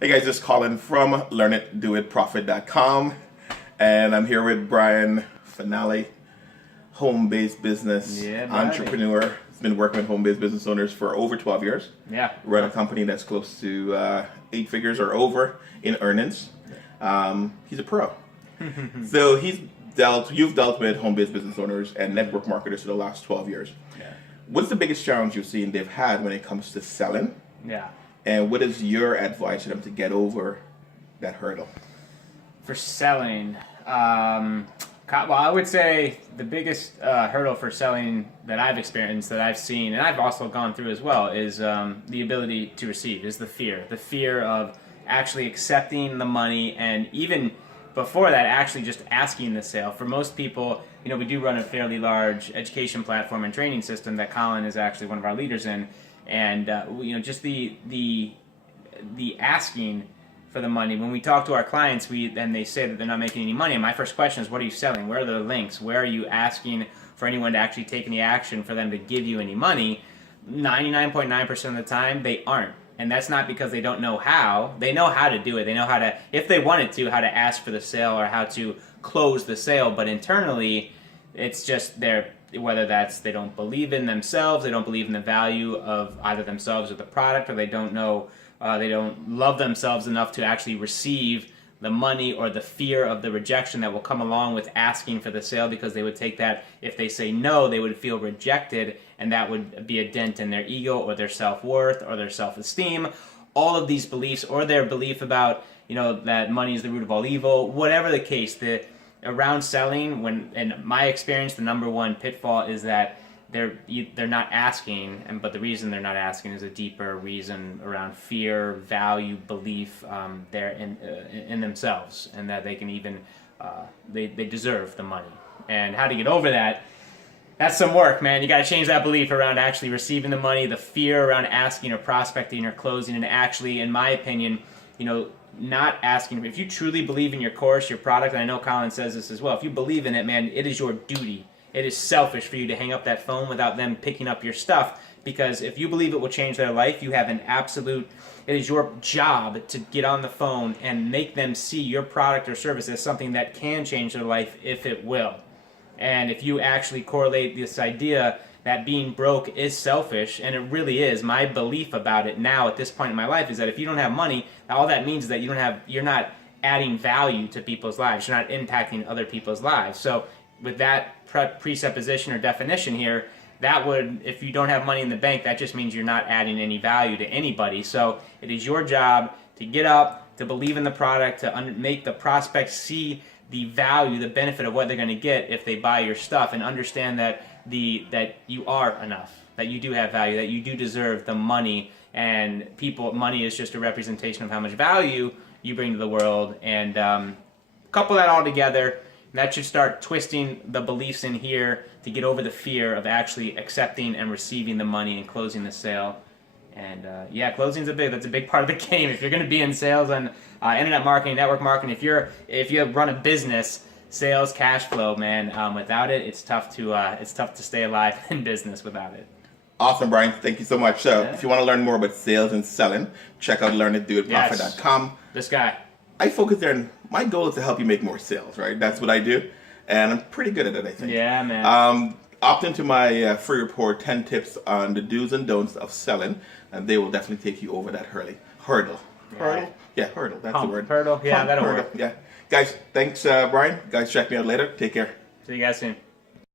Hey guys, this is Colin from LearnItDoItProfit.com, and I'm here with Brian Finale, home-based business entrepreneur. He's been working with home-based business owners for over 12 years. Yeah. Run a company that's close to 8 figures or over in earnings. He's a pro. So you've dealt with home-based business owners and network marketers for the last 12 years. Yeah. What's the biggest challenge you've seen they've had when it comes to selling? Yeah. And what is your advice to them to get over that hurdle? For selling, well, I would say the biggest hurdle for selling that I've experienced, that I've seen, and I've also gone through as well, is the ability to receive, is the fear of actually accepting the money, and even before that, actually just asking the sale. For most people, we do run a fairly large education platform and training system that Colin is actually one of our leaders in. And just the asking for the money. When we talk to our clients, and they say that they're not making any money, and my first question is, what are you selling? Where are the links? Where are you asking for anyone to actually take any action for them to give you any money? 99.9% of the time, they aren't. And that's not because they don't know how. They know how to do it. They know how to, if they wanted to, how to ask for the sale or how to close the sale. But internally, it's just whether that's they don't believe in themselves, they don't believe in the value of either themselves or the product, or they don't know, they don't love themselves enough to actually receive the money, or the fear of the rejection that will come along with asking for the sale, because they would take that, if they say no, they would feel rejected, and that would be a dent in their ego or their self-worth or their self-esteem. All of these beliefs, or their belief about, that money is the root of all evil, whatever the case, around selling, in my experience, the number one pitfall is that they're not asking, but the reason they're not asking is a deeper reason around fear, value, belief they're in themselves, and that they can even they deserve the money. And how to get over that? That's some work, man. You got to change that belief around actually receiving the money, the fear around asking or prospecting or closing, and actually, in my opinion, not asking. If you truly believe in your course, your product, and I know Colin says this as well, if you believe in it, man, it is your duty. It is selfish for you to hang up that phone without them picking up your stuff, because if you believe it will change their life, you have it is your job to get on the phone and make them see your product or service as something that can change their life if it will. And if you actually correlate this idea that being broke is selfish, and it really is. My belief about it now at this point in my life is that if you don't have money, all that means is that you're not adding value to people's lives. You're not impacting other people's lives. So with that presupposition or definition here, that would, if you don't have money in the bank, that just means you're not adding any value to anybody. So it is your job to get up, to believe in the product, to make the prospects see the value, the benefit of what they're going to get if they buy your stuff, and understand that that you are enough, that you do have value, that you do deserve the money, and money is just a representation of how much value you bring to the world. And couple that all together, and that should start twisting the beliefs in here to get over the fear of actually accepting and receiving the money and closing the sale. And closing's that's a big part of the game. If you're going to be in sales and internet marketing, network marketing, if you run a business, sales, cash flow, man, without it, it's tough to stay alive in business without it. Awesome, Brian. Thank you so much. So if you want to learn more about sales and selling, check out LearnItDoItProfit.com. Yes. This guy. I focus there, and my goal is to help you make more sales, right? That's what I do, and I'm pretty good at it, I think. Yeah, man. Opt into my free report, 10 tips on the do's and don'ts of selling, and they will definitely take you over that hurdle. Hurdle? Yeah, hurdle. That's the word. Hurdle? Yeah, that'll work. Yeah. Guys, thanks, Brian. Guys, check me out later. Take care. See you guys soon.